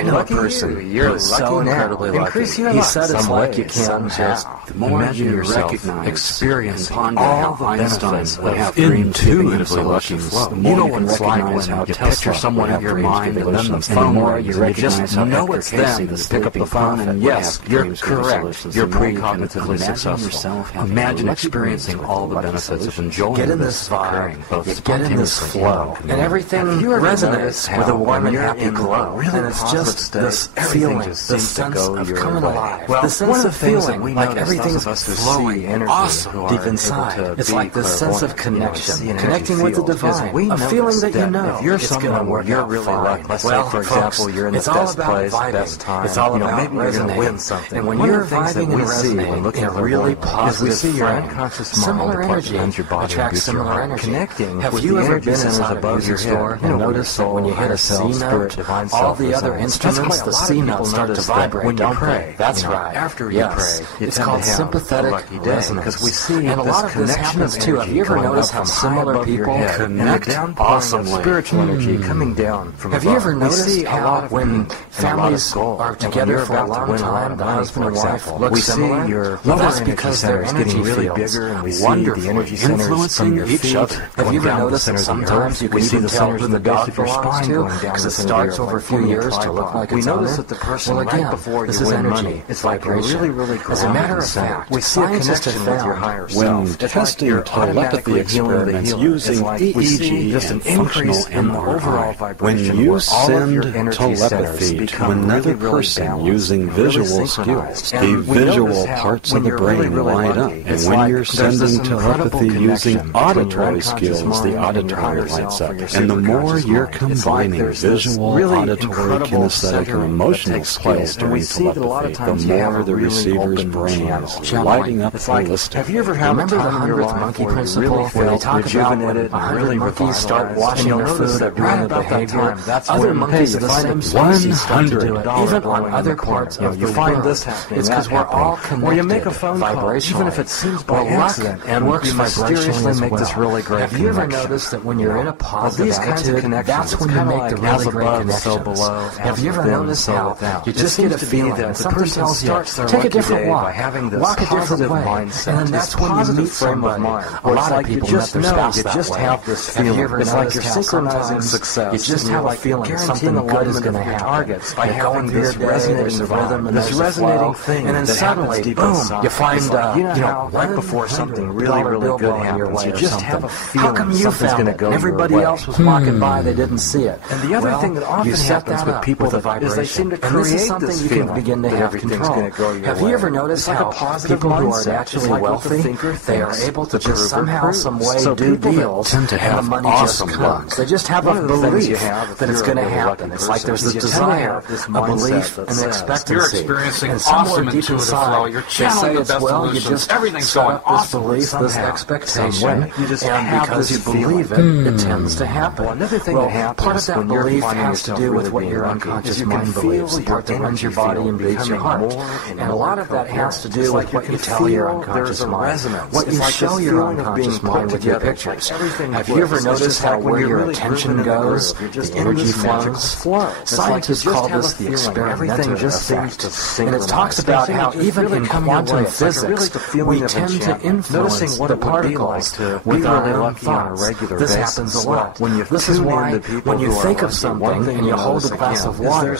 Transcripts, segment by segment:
I know a person who's so incredibly lucky. He said it's like you can't just imagine yourself experiencing all the benefits of intuitively lucky flow. You know what it's like when you picture someone in your mind and then the phone rings and you just know it's them. You pick up the phone and yes, you're correct. You're pre-cognitively successful. Imagine experiencing all the benefits of enjoying get in this vibe, get in this flow, and everything resonates with a warm and happy glow. Really, and it's just this feeling, this sense of coming alive. Well, the sense of feeling like everything's flowing awesome deep inside. It's like this sense of connection, connecting with the divine, a feeling that you know if you're someone where you're really lucky. Let's say, for example, you're in the best place, best time. It's all about maybe you're going to win something. And when you're vibing and resonating, looking at really positive, similar energy attracts similar energy. Connecting. Have you ever been in an above your store and noticed that when you hit a C note, all the other instruments, the C notes start to vibrate when you pray? That's right. After you pray, it's called sympathetic resonance. Because we see and a lot of this happens too. Have you ever noticed how similar people connect awesomely? Spiritual energy coming down from above. Have you ever noticed how when families are together for a long time, the husband and wife look similar? Well, that's because their energy really bigger, and we see the energy centers from your each other. Have you ever noticed that sometimes you can even tell who the dog belongs to because it starts over a few years to look like it's owner? The person right before this is energy. It's vibration. As a matter of fact, we see a connection with your higher self. When testing telepathy experiments using EEG just an increase in the overall vibration. When you send telepathy to another person using visual skills, the visual parts of the brain light up. And when you're sending telepathy using auditory skills, the auditory lights up. And the more you're combining visual, auditory, kinesthetic, or emotional skills during telepathy, the more the receiver's brain is lighting up holistically. Have you ever had the 100th monkey principle where they talk about when 100 monkeys start washing their food right about that time? Other monkeys of the same species start to do it even on other parts of the world. It's because we're all connected. Or you make a phone call, even if it seems by accident, and works mysteriously make this really great connection. Have you ever noticed that when you're in a positive attitude, that's when you make the really great connections? Have you ever noticed how you just get a feeling that something tells you, take a different walk, walk a different way, and then that's when you meet somebody. A lot of people met their spouse that way. Have you ever noticed how sometimes you just have a feeling something good is going to happen by going through your resonating the rhythm and this resonating thing, and then suddenly, boom, you find, right before something really, really good happens, you just have a feeling something's going to go your way. Everybody else was walking by, they didn't see it. And the other thing that often happens with people is they seem to create this feeling that begin to have control. Have you ever noticed how people who are actually wealthy, they are able to just somehow, some way do deals, and the money just comes. They just have a belief that it's going to happen. It's like there's this desire, a belief, and an expectancy. You're experiencing awesome intuitive flow. You're channeling the best solutions. Everything's going awesome. This belief, this expectation, and because you believe it tends to happen. Another thing that happens, part of that belief has to do with what your unconscious mind believes, the part that runs your body and beats your heart. And a lot of that has to do with what you tell your unconscious mind, what you show your unconscious mind with your pictures. Have you ever noticed how where your attention goes, the energy flows? Scientists call this the experimental effect. And it talks about how even in quantum physics, we tend to influence the particles with our own thoughts. This happens a lot. This is why when you think of something and you hold a glass of water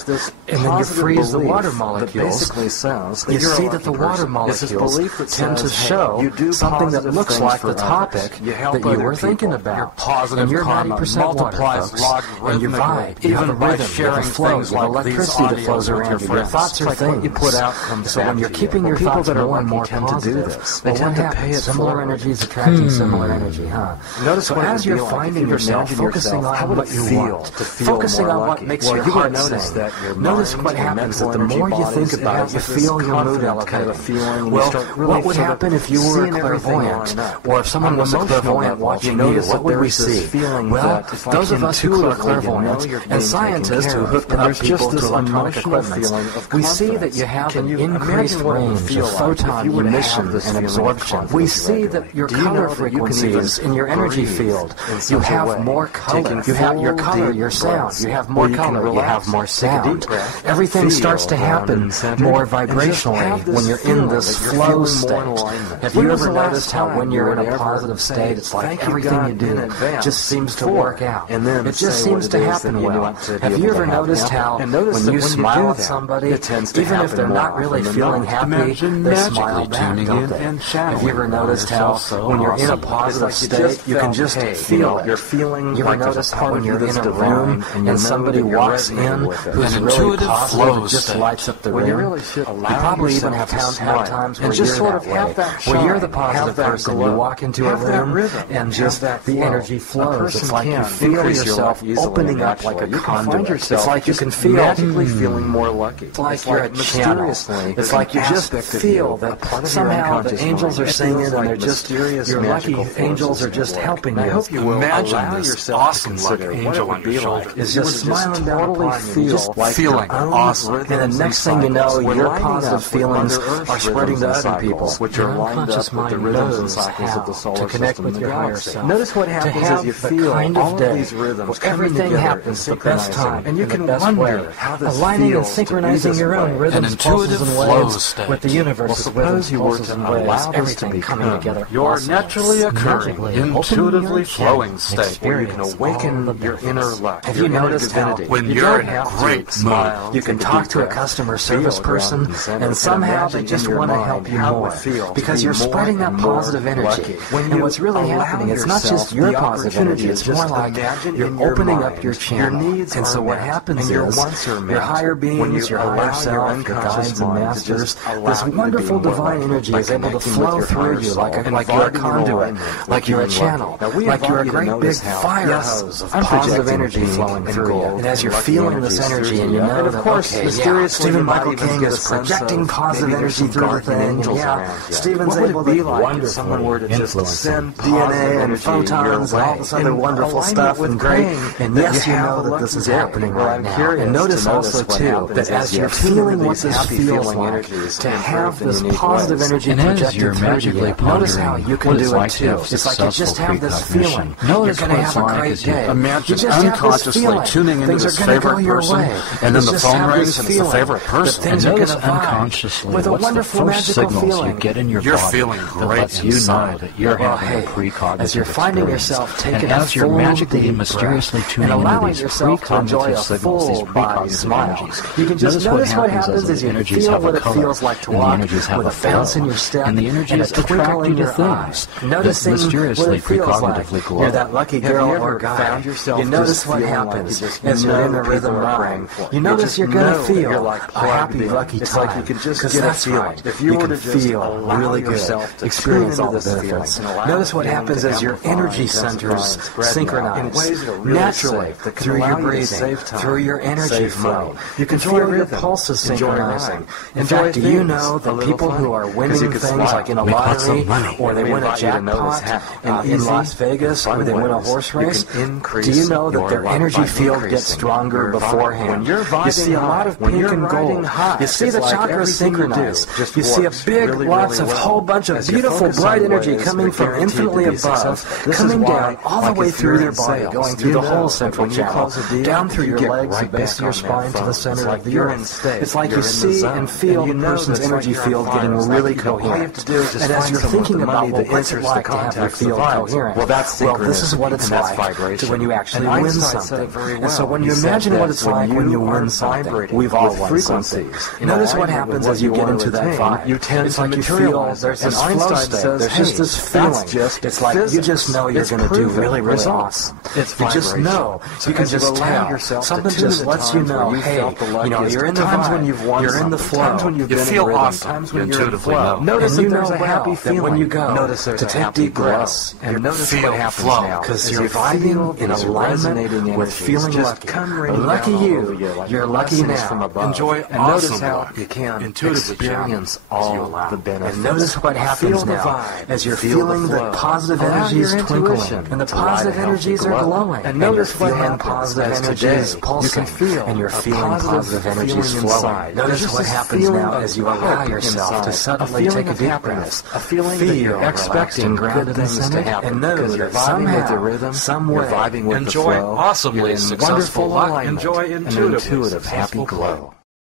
and then you freeze the water molecules, you see that the water molecules tend to show something that looks like the topic that you were thinking about. And you're 90% water, folks. And your vibe, you have a rhythm, you have a flow, you have electricity that flows around you. Your thoughts are things. So when you're keeping your thoughts more and more positive, they tend to pay it similar energies attracting similar energy, huh? Notice as you're finding yourself focusing on what you want, focusing on what makes your heart sing. Notice what happens that the more you think about it, you feel your mood elevating. Well, what would happen if you were a clairvoyant, or if someone was a clairvoyant watching you? What would we see? Well, those of us who are clairvoyant and scientists who hook up people to electronic equipment, we see that you have an increased range of photon emission and absorption. We see that your color frequencies in your energy field, you have more color. You have your color, your sound. You have more color. You have more sound. Everything starts to happen more vibrationally when you're in this flow state. Have you ever noticed how when you're in a positive state, it's like everything you do just seems to work out? It just seems to happen well. Have you ever noticed how when you smile at somebody, even if they're not really feeling happy, they smile back, don't they? Have you ever noticed how when you're in a positive state, you can just feel it? You ever notice how when you're in a room and somebody walks in who's really positive, it just lights up the room? You probably even have had times where you're that way, where you're the positive person. You walk into a room and just the energy flows. It's like you feel yourself opening up like a conduit. It's like you can feel magically feeling more lucky. It's like you're a channel. It's like you just feel that somehow the angels are singing and they're just, your lucky angels are just helping you. I hope you imagine this awesome lucky angel on your shoulder. Is just smiling down upon you, just like feeling awesome. And the next thing you know, your positive feelings are spreading to other people. Your unconscious mind knows how to connect with your higher self. Notice what happens as you feel all of these rhythms. Everything happens the best time, and you can wonder how this aligning and synchronizing your own rhythms, pulses, and waves with the universe's rhythms, pulses, and waves. Everything coming together. Your naturally occurring, intuitively flowing state where you can awaken your inner luck. Have you noticed how when you're in a great mood, you can talk to a customer service person, and somehow they just want to help you more because you're spreading that positive energy. And what's really happening, it's not just your positive energy, it's more like you're opening up your channel. And so what happens is your higher beings, your higher self, your guides and masters, this wonderful divine energy is able to flow through you like you're a conduit, like you're a channel, like you're a great big fire hose of positive energy flowing through you. And as you're feeling this energy and you know that, okay, Stephen Michael King is projecting positive energy through the thing, and Stephen's able to like if someone were to just send DNA and photons and all this other wonderful stuff and great, and yes, you know that this is happening right now. And notice also, too, that as you're feeling what this feels like, to have this positive energy projected through you, notice how you can do it, too. It's like you just have this feeling. You're going to have a great day. Imagine unconsciously tuning into this favorite person, and then the phone rings and it's the favorite person. And notice unconsciously with a wonderful magical feeling you get in your you're body feeling that lets you know that you're having a precognitive as you're finding yourself taking and as you're magically and mysteriously tuning into these precognitive signals, these precognitive energies, you can just notice what happens as you feel what it feels like to walk with a bounce in your step and the energies attract you to things noticing mysteriously precognitively glow. You're that lucky girl or guy. You notice what happens as you're in the rhythm rhyme. You notice you're going to feel a happy, lucky time. You can just get a feeling. If you were to feel really good, experience all the benefits. Notice what happens as your energy centers synchronize naturally through your breathing, through your energy flow. You can feel your pulses synchronizing. In fact, do you know that people who are winning things like in a lottery, or they win a jackpot in Las Vegas, or they win a horse race, do you know that their energy field gets stronger beforehand? You see a lot of pink and gold. You see the chakras synchronized. You see a big, lots of whole bunch of beautiful, bright energy coming from infinitely above, coming down all the way through their body, going through the whole central channel, down through your legs, the base of your spine, to the center of the earth. It's like you see and feel the person's energy field getting really coherent. And as you're thinking about what it's like to have your field coherent, well, this is what it's like to when you actually win something. And so when you imagine what it's like when you win something, we've all won something. Notice what happens as you get into that vibe. It's like you feel there's this flow state. There's just this feeling. It's like you just know you're going to do really, really awesome. You just know. You can just tell. Something just lets you know, hey, you're in the vibe. You're in the flow. You feel awesome. You intuitively know. Notice that there's a happy feeling when you go to take deep breaths and notice what happens now. Because you're vibing in alignment with feeling lucky. Lucky you. You're lucky now. Enjoy and notice how you can experience all the benefits. And notice what happens now as you're feeling the positive energies twinkling and the positive energies are glowing. And notice what happens positive energies pulsing and you're feeling positive energies flowing. Notice what happens now as you allow yourself to suddenly take a deep breath. A feeling that you're expecting good things to happen. And know that you're vibing with the rhythm, somewhere. Enjoy awesomely successful luck. Enjoy intuitive happy glow.